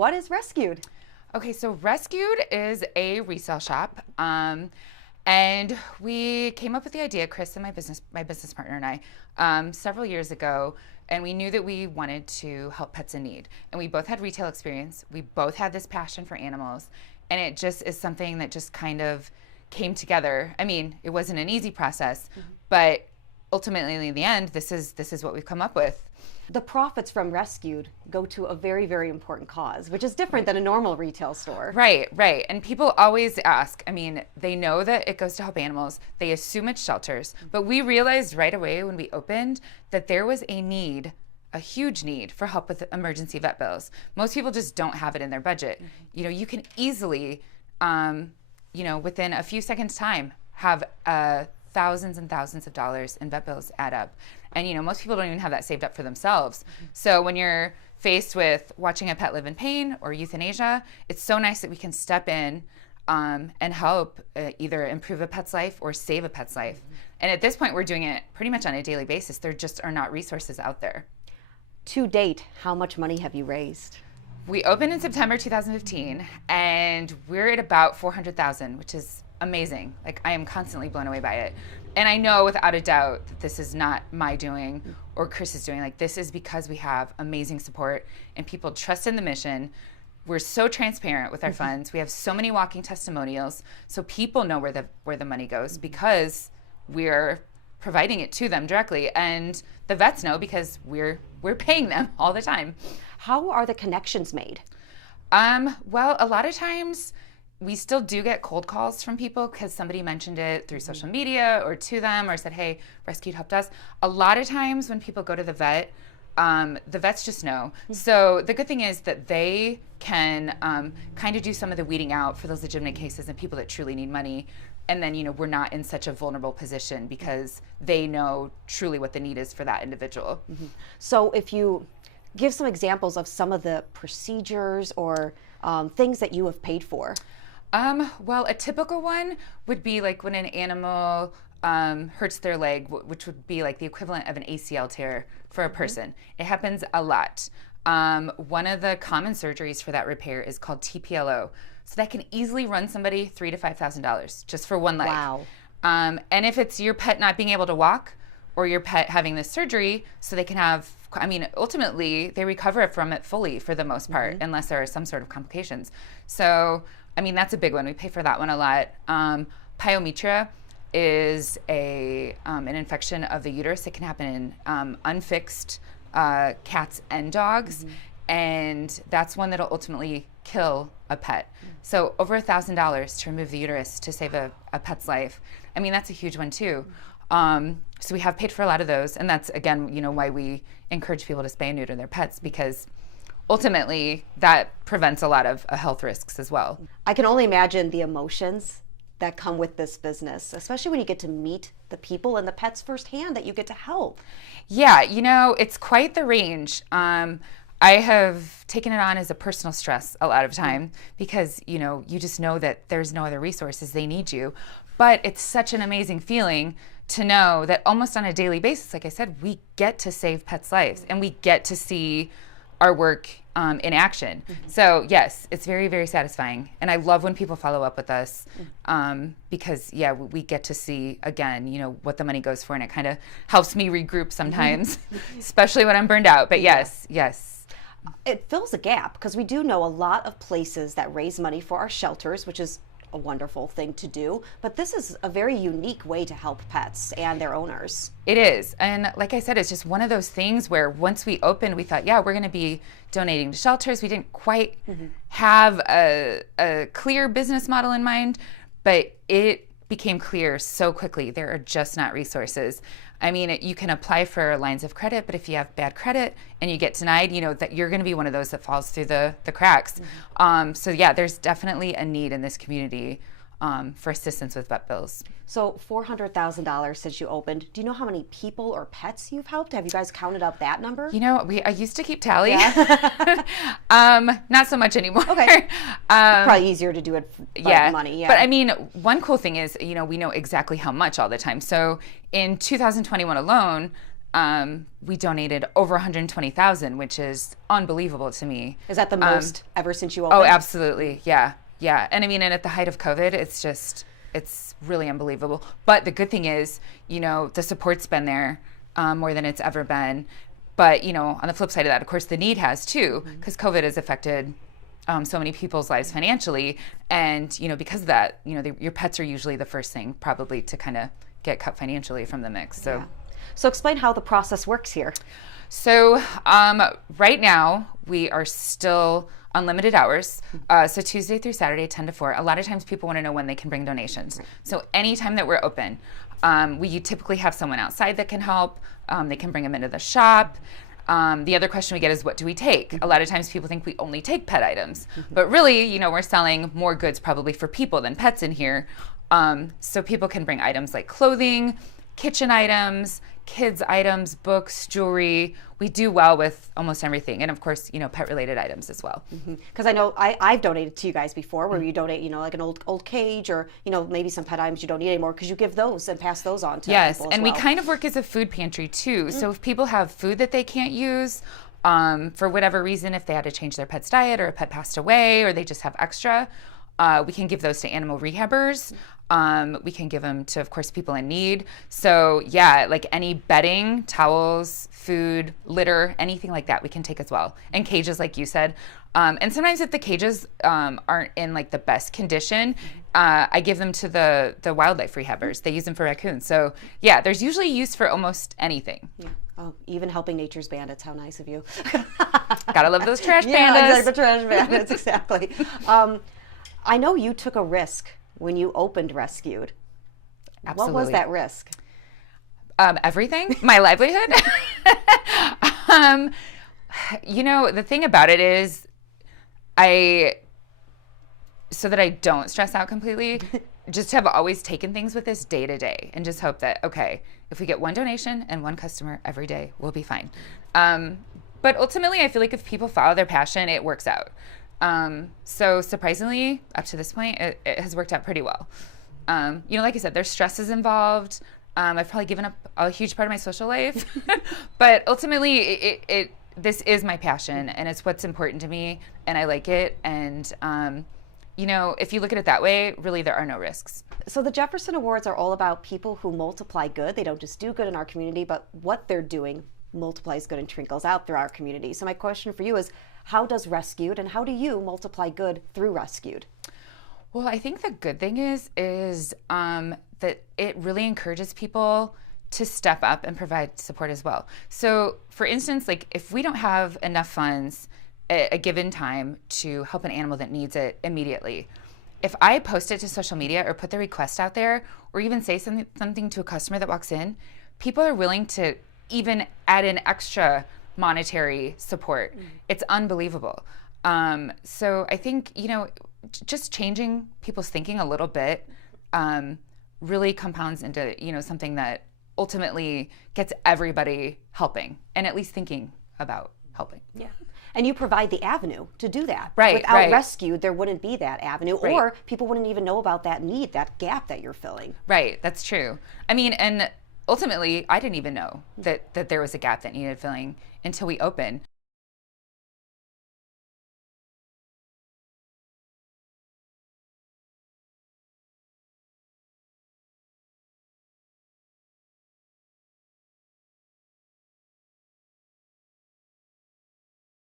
What is Rescued? Okay, so Rescued is a resale shop. And we came up with the idea, Chris and my business partner and I, several years ago, and we knew that we wanted to help pets in need. And we both had retail experience. We both had this passion for animals, and it just is something that just kind of came together. I mean, it wasn't an easy process, but ultimately in the end, this is what we've come up with. The profits from Rescued go to a very, very important cause, which is different than a normal retail store. Right, right. And people always ask, I mean, they know that it goes to help animals. They assume it's shelters. But we realized right away when we opened that there was a need, a huge need for help with emergency vet bills. Most people just don't have it in their budget. You know, you can easily, within a few seconds time, have thousands and thousands of dollars in vet bills add up. And, you know, most people don't even have that saved up for themselves. So when you're faced with watching a pet live in pain or euthanasia, it's so nice that we can step in and help either improve a pet's life or save a pet's life. And at this point, we're doing it pretty much on a daily basis. There just are not resources out there. To date, how much money have you raised? We opened in September 2015, and we're at about 400,000, which is amazing. Like, I am constantly blown away by it. And I know without a doubt that this is not my doing or Chris's doing. Like, this is because we have amazing support and people trust in the mission. We're so transparent with our funds. We have so many walking testimonials, so people know where the money goes because we're providing it to them directly, and the vets know because we're paying them all the time. How are the connections made? Well, a lot of times we still do get cold calls from people because somebody mentioned it through social media or to them or said, hey, Rescued helped us. A lot of times when people go to the vets just know. So the good thing is that they can kind of do some of the weeding out for those legitimate cases and people that truly need money. And then, you know, we're not in such a vulnerable position because they know truly what the need is for that individual. So if you give some examples of some of the procedures or things that you have paid for. Well, a typical one would be like when an animal hurts their leg, which would be like the equivalent of an ACL tear for a person. It happens a lot. One of the common surgeries for that repair is called TPLO. So that can easily run somebody $3,000 to $5,000 just for one leg. Wow. And if it's your pet not being able to walk or your pet having this surgery so they can have, I mean, ultimately they recover from it fully for the most part, unless there are some sort of complications. So, I mean, that's a big one. We pay for that one a lot. Pyometria is an infection of the uterus. It can happen in unfixed cats and dogs. And that's one that'll ultimately kill a pet. So over $1,000 to remove the uterus to save a pet's life. I mean, that's a huge one too. So we have paid for a lot of those. And that's, again, you know, why we encourage people to spay and neuter their pets, because ultimately that prevents a lot of health risks as well. I can only imagine the emotions that come with this business, especially when you get to meet the people and the pets firsthand that you get to help. Yeah, you know, it's quite the range. I have taken it on as a personal stress a lot of time because, you know, you just know that there's no other resources, they need you. But it's such an amazing feeling to know that almost on a daily basis, like I said, we get to save pets' lives and we get to see our work in action. So yes, it's very, very satisfying. And I love when people follow up with us because, yeah, we get to see, again, you know, what the money goes for, and it kind of helps me regroup sometimes, especially when I'm burned out. But yes. It fills a gap because we do know a lot of places that raise money for our shelters, which is a wonderful thing to do, but this is a very unique way to help pets and their owners. It is. And like I said, it's just one of those things where once we opened, we thought, yeah, we're going to be donating to shelters. We didn't quite have a clear business model in mind, but it became clear so quickly. There are just not resources. I mean, you can apply for lines of credit, but if you have bad credit and you get denied, you know, that you're going to be one of those that falls through the cracks. So yeah, there's definitely a need in this community for assistance with vet bills. So $400,000 since you opened. Do you know how many people or pets you've helped? Have you guys counted up that number? You know, I used to keep tally. Not so much anymore. Okay. Probably easier to do it for money. Yeah. But I mean, one cool thing is, you know, we know exactly how much all the time. So in 2021 alone, we donated over 120,000, which is unbelievable to me. Is that the most ever since you opened? Oh, absolutely. Yeah. Yeah. And I mean, and at the height of COVID, it's really unbelievable. But the good thing is, the support's been there more than it's ever been. But, on the flip side of that, of course, the need has too, because COVID has affected so many people's lives financially. And, because of that, your pets are usually the first thing probably to kind of get cut financially from the mix. So. Yeah. So explain how the process works here. So right now we are still unlimited hours. So Tuesday through Saturday, 10 to 4. A lot of times people want to know when they can bring donations. Right. So anytime that we're open, we typically have someone outside that can help. They can bring them into the shop. The other question we get is, what do we take? A lot of times people think we only take pet items, but really, we're selling more goods probably for people than pets in here. So people can bring items like clothing, kitchen items, kids items, books, jewelry. We do well with almost everything. And of course, pet related items as well. Because I know I've donated to you guys before, where you donate, like an old cage, or, maybe some pet items you don't need anymore, because you give those and pass those on to people as well. Yes, and we kind of work as a food pantry too. So if people have food that they can't use, for whatever reason, if they had to change their pet's diet, or a pet passed away, or they just have extra, we can give those to animal rehabbers. We can give them to, of course, people in need. So yeah, like any bedding, towels, food, litter, anything like that we can take as well. And cages, like you said. And sometimes if the cages aren't in like the best condition, I give them to the wildlife rehabbers. They use them for raccoons. So yeah, there's usually use for almost anything. Yeah. Oh, even helping nature's bandits. How nice of you. Gotta love those trash pandas. Yeah, like the trash bandits, exactly. I know you took a risk when you opened Rescued. Absolutely. What was that risk? Everything. My livelihood. The thing about it is, so that I don't stress out completely, just have always taken things with this day to day, and just hope that, okay, if we get one donation and one customer every day, we'll be fine. But ultimately, I feel like if people follow their passion, it works out. So surprisingly, up to this point, it has worked out pretty well. Like I said, there's stresses involved. I've probably given up a huge part of my social life, but ultimately this is my passion, and it's what's important to me, and I like it. And, if you look at it that way, really there are no risks. So the Jefferson Awards are all about people who multiply good. They don't just do good in our community, but what they're doing multiplies good and trickles out through our community. So my question for you is, how does Rescued, and how do you multiply good through Rescued? Well, I think the good thing is that it really encourages people to step up and provide support as well. So for instance, like if we don't have enough funds at a given time to help an animal that needs it immediately, if I post it to social media or put the request out there, or even say something to a customer that walks in, people are willing to even add in extra monetary support. It's unbelievable. So I think, just changing people's thinking a little bit really compounds into, something that ultimately gets everybody helping, and at least thinking about helping. Yeah. And you provide the avenue to do that. Right. Without Rescued, there wouldn't be that avenue, right. Or people wouldn't even know about that need, that gap that you're filling. Right. That's true. I mean, and ultimately, I didn't even know that there was a gap that needed filling until we opened.